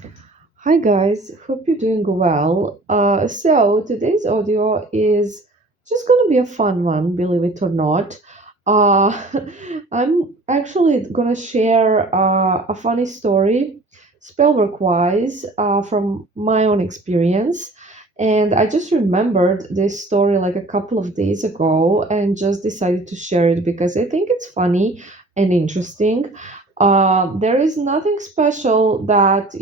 Hi guys, hope you're doing well. So today's audio is just gonna be a fun one, believe it or not. Uh, I'm actually gonna share a funny story, spellwork wise, from my own experience. And I just remembered this story like a couple of days ago and just decided to share it because I think it's funny and interesting. There is nothing special that,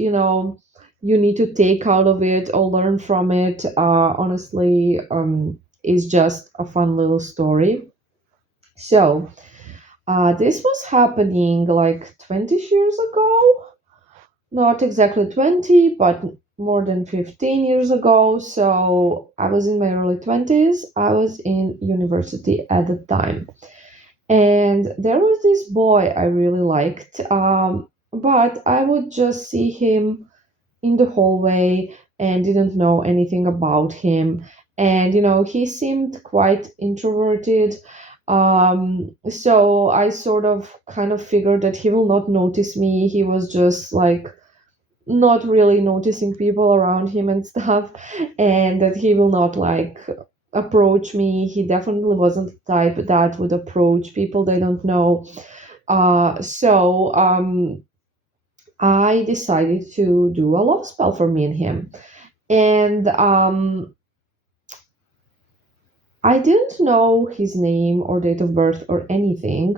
you need to take out of it or learn from it. Honestly, is just a fun little story. So, this was happening like 20 years ago. Not exactly 20, but more than 15 years ago. So, I was in my early 20s. I was in university at the time. And there was this boy I really liked. But I would just see him in the hallway and didn't know anything about him. And, he seemed quite introverted. So I sort of kind of figured that he will not notice me. He was just like not really noticing people around him and stuff, and that he will not like approach me. He definitely wasn't the type that would approach people they don't know. So I decided to do a love spell for me and him. And I didn't know his name or date of birth or anything.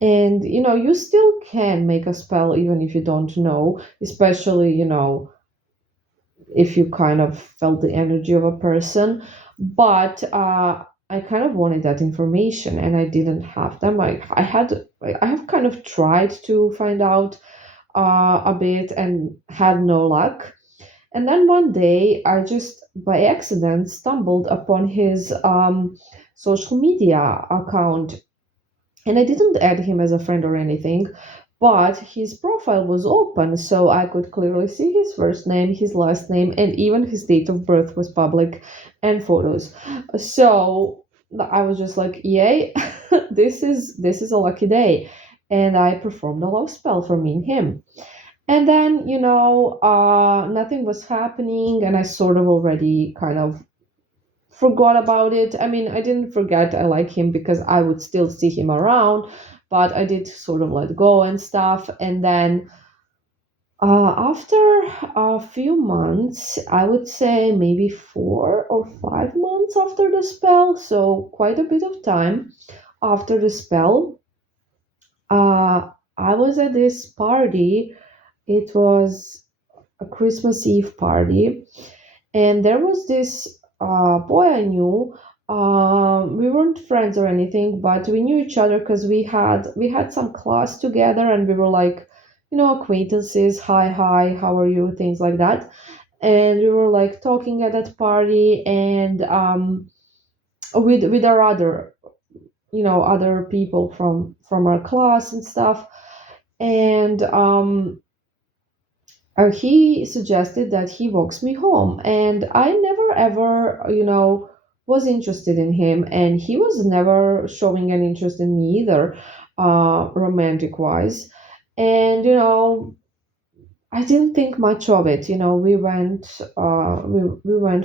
And you still can make a spell even if you don't know, especially, if you kind of felt the energy of a person. But I kind of wanted that information and I didn't have them. I have kind of tried to find out a bit and had no luck. And then one day, I just by accident stumbled upon his social media account. And I didn't add him as a friend or anything, but his profile was open, so I could clearly see his first name, his last name, and even his date of birth was public and photos. So I was just like, yay, this is a lucky day. And I performed a love spell for me and him. And then, nothing was happening, and I sort of already kind of forgot about it. I mean, I didn't forget I like him because I would still see him around, but I did sort of let go and stuff. And then after a few months, I would say maybe 4 or 5 months after the spell, so quite a bit of time after the spell, I was at this party. It was a Christmas Eve party, and there was this boy I knew. We weren't friends or anything, but we knew each other because we had some class together, and we were like, acquaintances. Hi, hi, how are you? Things like that. And we were like talking at that party, and with our other people from our class and stuff. And he suggested that he walks me home, and I never ever was interested in him, and he was never showing any interest in me either, romantic wise. And I didn't think much of it. We went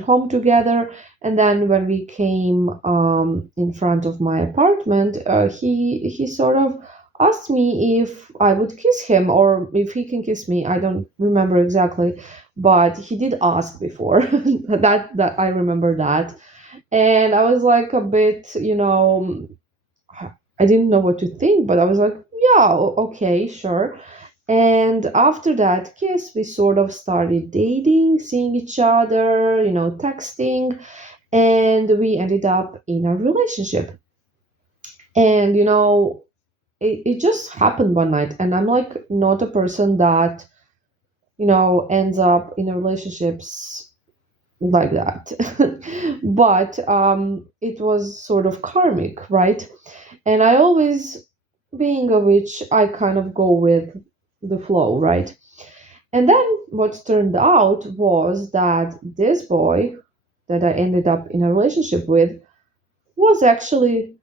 home together, and then when we came in front of my apartment, he sort of asked me if I would kiss him or if he can kiss me. I don't remember exactly, but he did ask before. That I remember that, and I was like a bit, I didn't know what to think, but I was like, yeah, okay, sure. And after that kiss, we sort of started dating, seeing each other, texting, and we ended up in a relationship. And, it just happened one night. And I'm like not a person that, ends up in a relationships like that. But it was sort of karmic, right? And I always, being a witch, I kind of go with the flow, right? And then what turned out was that this boy that I ended up in a relationship with was actually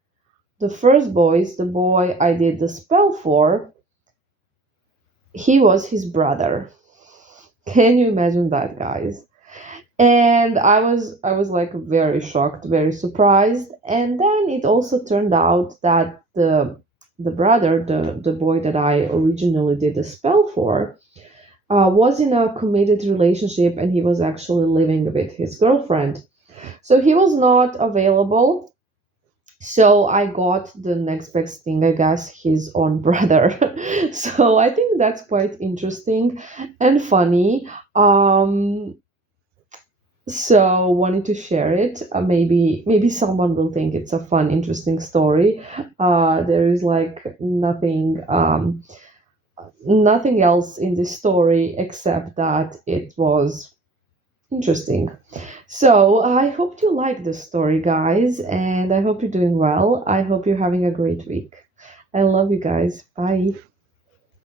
the boy I did the spell for. He was his brother. Can you imagine that, guys? And I was like very shocked, very surprised. And then it also turned out that the brother, the boy that I originally did the spell for, was in a committed relationship, and he was actually living with his girlfriend. So he was not available. So I got the next best thing, I guess, his own brother. So I think that's quite interesting and funny. So wanted to share it. Maybe someone will think it's a fun, interesting story. There is like nothing else in this story except that it was interesting. So I hope you like this story, guys, and I hope you're doing well. I hope you're having a great week. I love you guys. Bye.